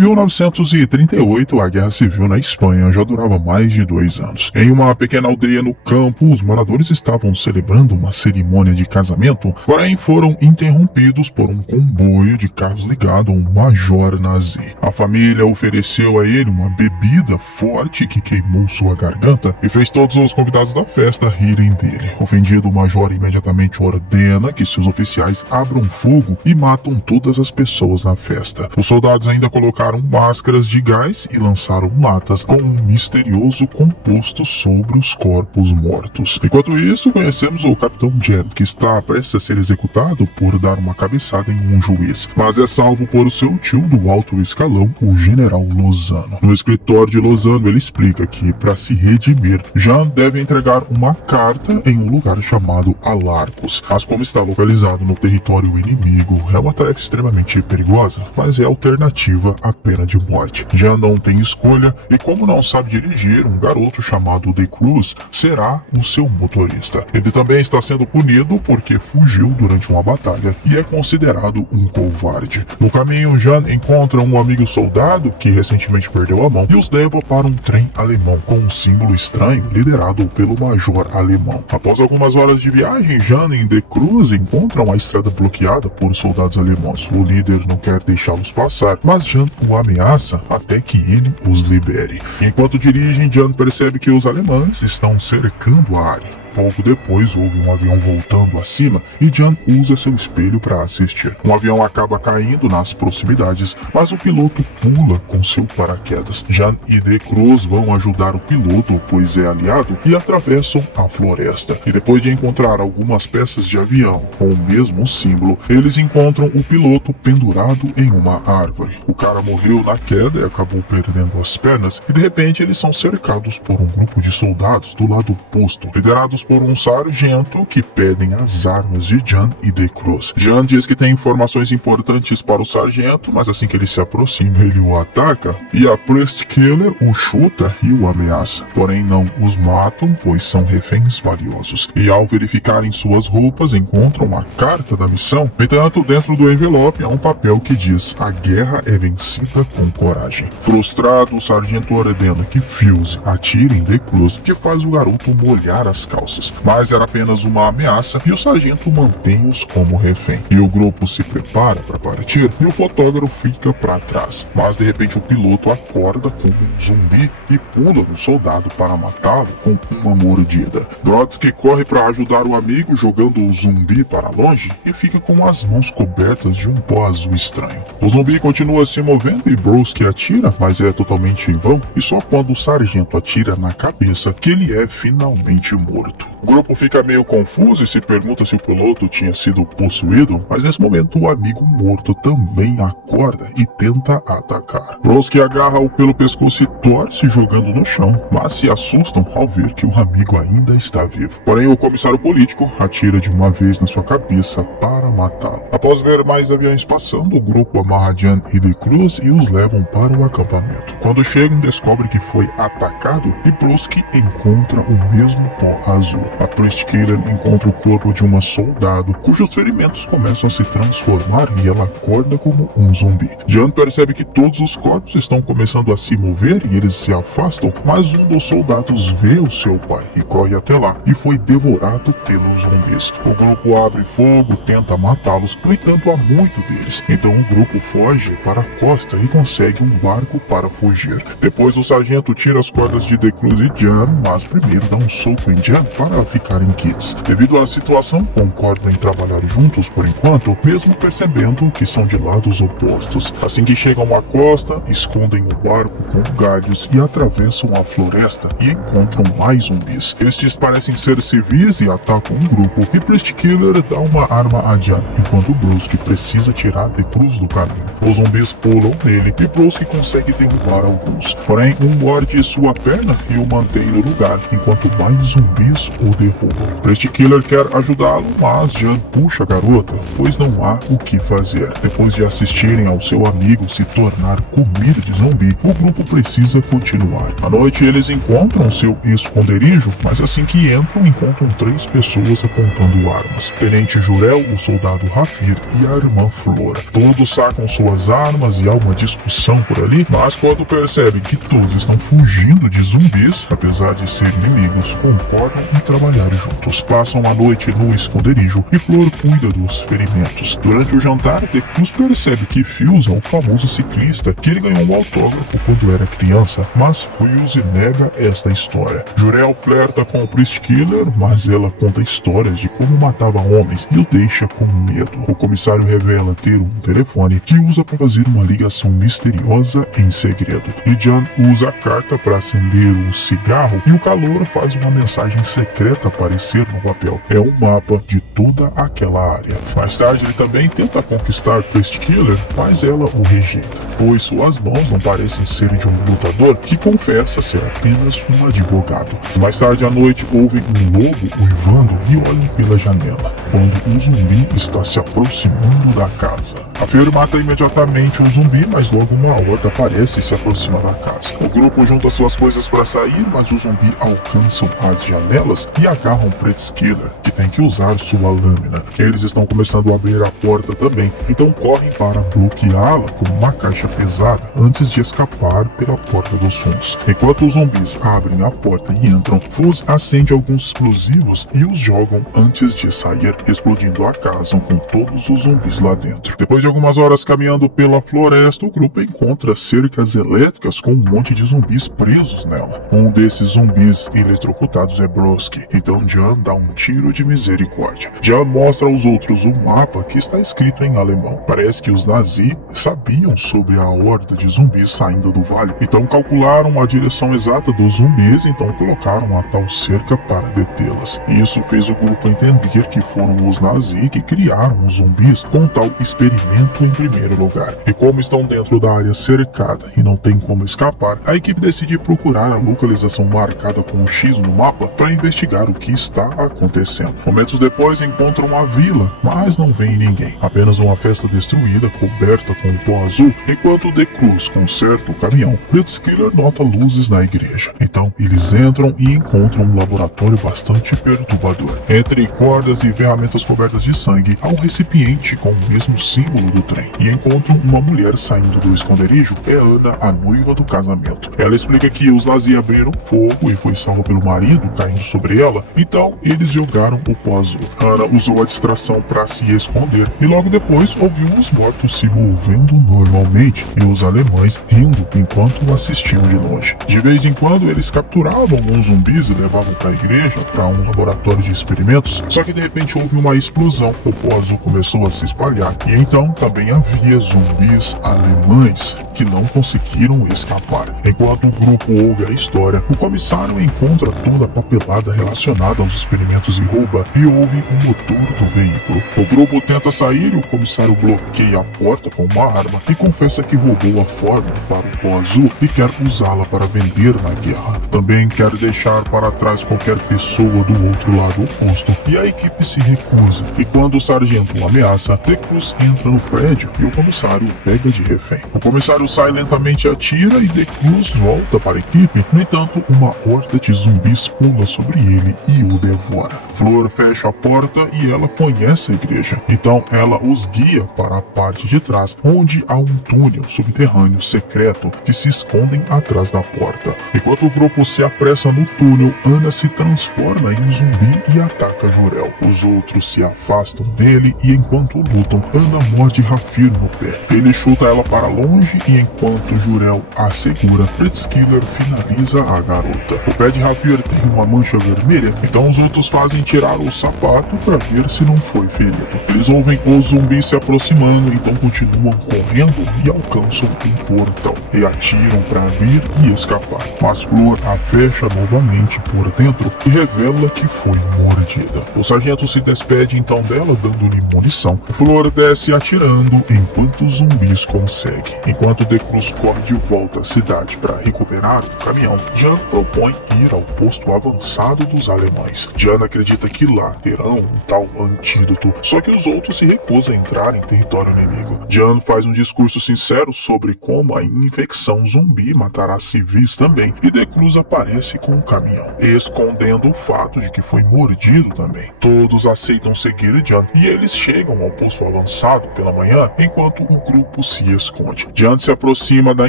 1938, a Guerra Civil na Espanha já durava mais de 2 anos. Em uma pequena aldeia no campo, os moradores estavam celebrando uma cerimônia de casamento, porém foram interrompidos por um comboio de carros ligado a um major nazi. A família ofereceu a ele uma bebida forte que queimou sua garganta e fez todos os convidados da festa rirem dele. Ofendido, o major imediatamente ordena que seus oficiais abram fogo e matam todas as pessoas na festa. Os soldados ainda colocaram máscaras de gás e lançaram latas com um misterioso composto sobre os corpos mortos. Enquanto isso, conhecemos o Capitão Jan, que está prestes a ser executado por dar uma cabeçada em um juiz, mas é salvo por seu tio do alto escalão, o General Lozano. No escritório de Lozano, ele explica que, para se redimir, Jan deve entregar uma carta em um lugar chamado Alarcos, mas como está localizado no território inimigo, é uma tarefa extremamente perigosa, mas é alternativa à pena de morte. Jan não tem escolha e, como não sabe dirigir, um garoto chamado De Cruz será o seu motorista. Ele também está sendo punido porque fugiu durante uma batalha e é considerado um covarde. No caminho, Jan encontra um amigo soldado que recentemente perdeu a mão e os leva para um trem alemão com um símbolo estranho liderado pelo major alemão. Após algumas horas de viagem, Jan e De Cruz encontram a estrada bloqueada por soldados alemães. O líder não quer deixá-los passar, mas Jan o ameaça até que ele os libere. Enquanto dirigem, Jan percebe que os alemães estão cercando a área. Pouco depois, houve um avião voltando acima e Jan usa seu espelho para assistir. Um avião acaba caindo nas proximidades, mas o piloto pula com seu paraquedas. Jan e De Cruz vão ajudar o piloto, pois é aliado, e atravessam a floresta. E depois de encontrar algumas peças de avião com o mesmo símbolo, eles encontram o piloto pendurado em uma árvore. O cara morreu na queda e acabou perdendo as pernas, e de repente eles são cercados por um grupo de soldados do lado oposto, liderados por um sargento que pedem as armas de Jan e De Cruz. Jan diz que tem informações importantes para o sargento, mas assim que ele se aproxima, ele o ataca e a Priest Killer o chuta e o ameaça. Porém, não os matam, pois são reféns valiosos. E ao verificarem suas roupas, encontram a carta da missão. No entanto, dentro do envelope há um papel que diz: a guerra é vencida com coragem. Frustrado, o sargento ordena que Fuse atire em De Cruz, que faz o garoto molhar as calças. Mas era apenas uma ameaça e o sargento mantém-os como refém. E o grupo se prepara para partir e o fotógrafo fica para trás. Mas de repente o piloto acorda como um zumbi e pula no soldado para matá-lo com uma mordida. Brodsky corre para ajudar o amigo jogando o zumbi para longe e fica com as mãos cobertas de um pó azul estranho. O zumbi continua se movendo e Brodsky atira, mas é totalmente em vão e só quando o sargento atira na cabeça que ele é finalmente morto. O grupo fica meio confuso e se pergunta se o piloto tinha sido possuído, mas nesse momento o amigo morto também acorda e tenta atacar. Brodsky agarra-o pelo pescoço e torce jogando no chão, mas se assustam ao ver que o amigo ainda está vivo. Porém, o comissário político atira de uma vez na sua cabeça para matá-lo. Após ver mais aviões passando, o grupo amarra Jan e De Cruz e os levam para o acampamento. Quando chegam, descobrem que foi atacado e Brodsky encontra o mesmo pó azul. A Priest Killer encontra o corpo de uma soldado, cujos ferimentos começam a se transformar e ela acorda como um zumbi. Jan percebe que todos os corpos estão começando a se mover e eles se afastam, mas um dos soldados vê o seu pai e corre até lá e foi devorado pelos zumbis. O grupo abre fogo, tenta matá-los, no entanto há muito deles. Então o grupo foge para a costa e consegue um barco para fugir. Depois o sargento tira as cordas de De Cruz e Jan, mas primeiro dá um soco em Jan para ficarem quites. Devido à situação, concordam em trabalhar juntos por enquanto, mesmo percebendo que são de lados opostos. Assim que chegam à costa, escondem o barco com galhos e atravessam a floresta e encontram mais zumbis. Estes parecem ser civis e atacam um grupo, e Priest Killer dá uma arma a Jan, enquanto Brodsky precisa tirar De Cruz do caminho. Os zumbis pulam nele e Brodsky consegue derrubar alguns. Porém, um morde sua perna e o mantém no lugar, enquanto mais zumbis o derrubam. Priest Killer quer ajudá-lo, mas Jan puxa a garota, pois não há o que fazer. Depois de assistirem ao seu amigo se tornar comida de zumbi, o grupo precisa continuar. À noite eles encontram seu esconderijo, mas assim que entram, encontram 3 pessoas apontando armas. Tenente Jor-El, o soldado Rafir e a irmã Flor. Todos sacam suas armas e há uma discussão por ali, mas quando percebem que todos estão fugindo de zumbis, apesar de serem inimigos, concordam em trabalhar juntos. Passam a noite no esconderijo e Flor cuida dos ferimentos. Durante o jantar, Decruz percebe que Fios é um famoso ciclista que ele ganhou um autógrafo quando era criança, mas Fios nega esta história. Jor-El flerta com o Priest Killer, mas ela conta histórias de como matava homens e o deixa com medo. O comissário revela ter um telefone que usa para fazer uma ligação misteriosa em segredo. E Jan usa a carta para acender o cigarro e o calor faz uma mensagem secreta aparecer no papel. É um mapa de toda aquela área. Mais tarde ele também tenta conquistar Priest Killer, mas ela o rejeita, pois suas mãos não parecem ser de um lutador que confessa ser apenas um advogado. Mais tarde à noite ouvem um lobo uivando e olham pela janela, quando um zumbi está se aproximando da casa. A Fer mata imediatamente um zumbi, mas logo uma horda aparece e se aproxima da casa. O grupo junta suas coisas para sair, mas os zumbis alcançam as janelas e agarram Priest Killer, que tem que usar sua lâmina. Eles estão começando a abrir a porta também, então correm para bloqueá-la com uma caixa pesada antes de escapar pela porta dos fundos. Enquanto os zumbis abrem a porta e entram, Fuzz acende alguns explosivos e os jogam antes de sair, explodindo a casa com todos os zumbis lá dentro. Depois de algumas horas caminhando pela floresta, o grupo encontra cercas elétricas com um monte de zumbis presos nela. Um desses zumbis eletrocutados é Broski, então Jan dá um tiro de misericórdia. Jan mostra aos outros o mapa que está escrito em alemão. Parece que os nazis sabiam sobre a horda de zumbis saindo do vale, então calcularam a direção exata dos zumbis, então colocaram a tal cerca para detê-las. Isso fez o grupo entender que foram os nazis que criaram os zumbis com tal experimento em primeiro lugar. E como estão dentro da área cercada e não tem como escapar, a equipe decide procurar a localização marcada com um X no mapa para investigar o que está acontecendo. Momentos depois encontram a vila, mas não vem ninguém. Apenas uma festa destruída coberta com pó azul, enquanto Decruz conserta o caminhão. Priest Killer nota luzes na igreja. Então eles entram e encontram um laboratório bastante perturbador. Entre cordas e ferramentas cobertas de sangue, há um recipiente com o mesmo símbolo do trem, e encontram uma mulher saindo do esconderijo. É Ana, a noiva do casamento. Ela explica que os nazis abriram fogo e foi salva pelo marido caindo sobre ela, então eles jogaram o pó azul. Ana usou a distração para se esconder e logo depois ouviu os mortos se movendo normalmente e os alemães rindo enquanto assistiam de longe. De vez em quando eles capturavam alguns zumbis e levavam para a igreja, para um laboratório de experimentos, só que de repente houve uma explosão, o pó azul começou a se espalhar e então também havia zumbis alemães que não conseguiram escapar. Enquanto o grupo ouve a história, o comissário encontra toda a papelada relacionada aos experimentos e rouba e ouve o motor do veículo. O grupo tenta sair e o comissário bloqueia a porta com uma arma e confessa que roubou a fórmula para o pó azul e quer usá-la para vender na guerra. Também quer deixar para trás qualquer pessoa do outro lado oposto e a equipe se recusa. E quando o sargento o ameaça, Decruz entra no prédio e o comissário o pega de refém. O comissário sai lentamente e atira e Decruz volta para a equipe. No entanto, uma horda de zumbis pula sobre ele e o devora. Flor fecha a porta e ela conhece a igreja. Então ela os guia para a parte de trás, onde há um túnel subterrâneo secreto que se escondem atrás da porta. Enquanto o grupo se apressa no túnel, Ana se transforma em um zumbi e ataca Jor-El. Os outros se afastam dele e enquanto lutam, Ana morde Rafir no pé. Ele chuta ela para longe e enquanto Jor-El a segura, Priest Killer finaliza a garota. O pé de Rafir tem uma mancha vermelha, então os outros fazem tirar o sapato para ver se não foi ferido. Eles ouvem os zumbis se aproximando, então continuam correndo e alcançam um portão e atiram para abrir e escapar. Mas Flor a fecha novamente por dentro e revela que foi mordida. O sargento se despede então dela, dando-lhe munição. Flor desce atirando enquanto os zumbis conseguem. Enquanto De Cruz corre de volta à cidade para recuperar o caminhão, Jan propõe ir ao posto avançado dos alemães. Jan acredita que lá terão um tal antídoto, só que os outros se recusam a entrar em território inimigo. Jan faz um discurso sincero sobre como a infecção zumbi matará civis também, e De Cruz aparece com o caminhão, escondendo o fato de que foi mordido também. Todos aceitam seguir Jan e eles chegam ao posto avançado pela manhã, enquanto o grupo se esconde. Jan se aproxima da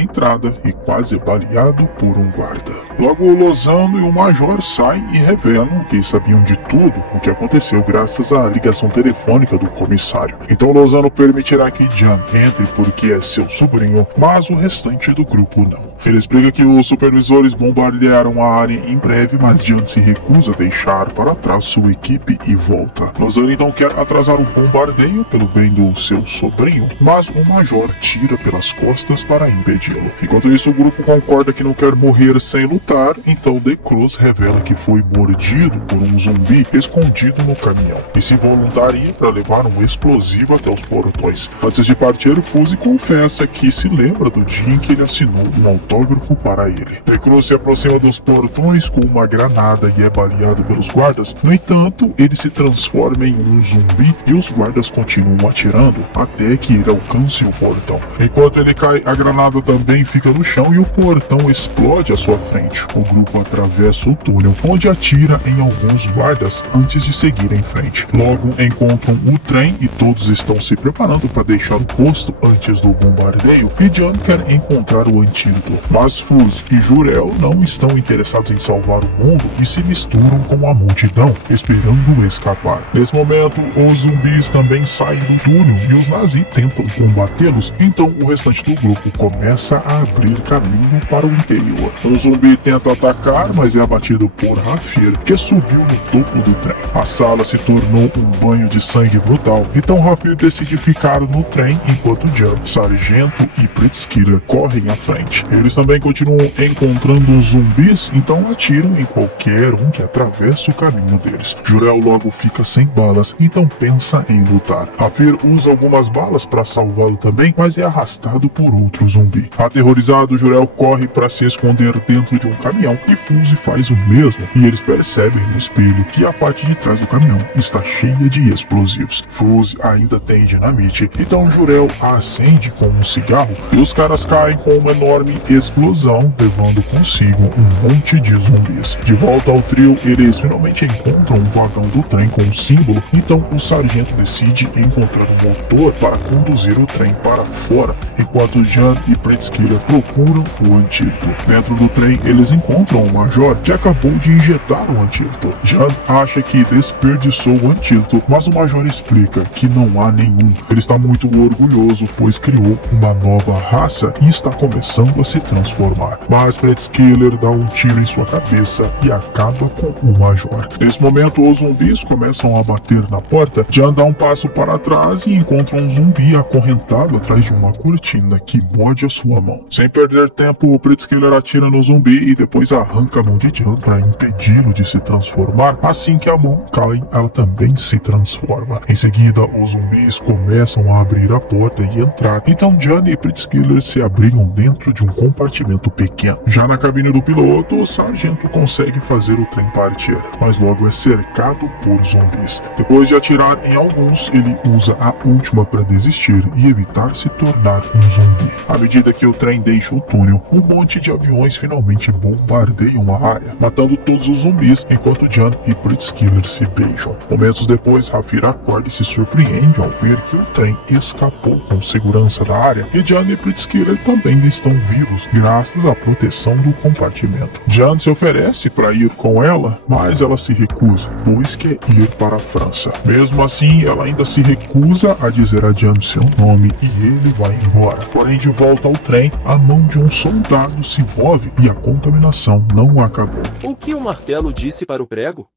entrada e quase é baleado por um guarda. Logo o Lozano e o Major saem e revelam que sabiam de tudo o que aconteceu graças à ligação telefônica do comissário. Então Lozano permitirá que Jan entre porque é seu sobrinho, mas o restante do grupo não. Ele explica que os supervisores bombardearam a área em breve, mas Jan se recusa a deixar para trás sua equipe e volta. Lozano então quer atrasar o bombardeio pelo bem do seu sobrinho, mas o Major tira pelas costas para impedi-lo. Enquanto isso, o grupo concorda que não quer morrer sem lutar, então De Cruz revela que foi mordido por um zumbi escondido no caminhão e se voluntaria para levar um explosivo até os portões. Antes de partir, Fuse confessa que se lembra do dia em que ele assinou um autógrafo para ele. De Cruz se aproxima dos portões com uma granada e é baleado pelos guardas. No entanto, ele se transforma em um zumbi e os guardas continuam atirando até que ele alcance o portão. Enquanto ele cai, a granada também fica no chão e o portão explode à sua frente. O grupo atravessa o túnel, onde atira em alguns guardas antes de seguir em frente. Logo encontram o trem e todos estão se preparando para deixar o posto antes do bombardeio, e Jan quer encontrar o antídoto. Mas Fuz e Jor-El não estão interessados em salvar o mundo e se misturam com a multidão, esperando escapar. Nesse momento, os zumbis também saem do túnel e os nazis tentam combatê-los, então o restante do grupo começa a abrir caminho para o interior. Um zumbi tenta atacar, mas é abatido por Rafir, que subiu no topo do trem. A sala se tornou um banho de sangue brutal, então Rafir decide ficar no trem enquanto Jan, Sargento e Pritzker correm à frente. Eles também continuam encontrando os zumbis, então atiram em qualquer um que atravessa o caminho deles. Jor-El logo fica sem balas, então pensa em lutar. Rafir usa algumas balas para salvá-lo também, mas é arrastado por outro zumbi. Aterrorizado, Jor-El corre para se esconder dentro de um caminhão e Fuse faz o mesmo, e eles percebem no espelho que a parte de trás do caminhão está cheia de explosivos. Fuse ainda tem dinamite, então Jor-El a acende com um cigarro e os caras caem com uma enorme explosão, levando consigo um monte de zumbis. De volta ao trio, eles finalmente encontram um vagão do trem com um símbolo, então o sargento decide encontrar um motor para conduzir o trem para fora, enquanto Jan e Pritzker procuram o antídoto. Dentro do trem, eles encontram o Major, que acabou de injetar o antídoto. Jan acha que desperdiçou o antídoto, mas o Major explica que não há nenhum. Ele está muito orgulhoso, pois criou uma nova raça e está começando a se transformar. Mas Pritzker dá um tiro em sua cabeça e acaba com o Major. Nesse momento, os zumbis começam a bater na porta. Jan dá um passo para trás e encontra um zumbi acorrentado atrás de uma cortina que morde a sua mão. Sem perder tempo, o Pritzker atira no zumbi e depois arranca a mão de Jan para impedi-lo de se transformar. Assim que a mão cai, ela também se transforma. Em seguida, os zumbis começam a abrir a porta e entrar. Então Jan e Pritzker se abrigam dentro de um compartimento pequeno. Já na cabine do piloto, o sargento consegue fazer o trem partir, mas logo é cercado por zumbis. Depois de atirar em alguns, ele usa a última para desistir e evitar se tornar um zumbi. À medida que o trem deixa o túnel, um monte de aviões finalmente bombardeiam a área, matando todos os zumbis, enquanto Jan e Pritzker se beijam. Momentos depois, Rafir acorda e se surpreende ao ver que o trem escapou com segurança da área, e Jan e Pritzker também estão vivos, graças à proteção do compartimento. Jan se oferece para ir com ela, mas ela se recusa, pois quer ir para a França. Mesmo assim, ela ainda se recusa a dizer a Jan seu nome e ele vai embora. Porém, de volta ao trem, a mão de um soldado se move e a contaminação não acabou. O que o martelo disse para o prego?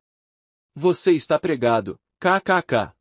Você está pregado, kkk.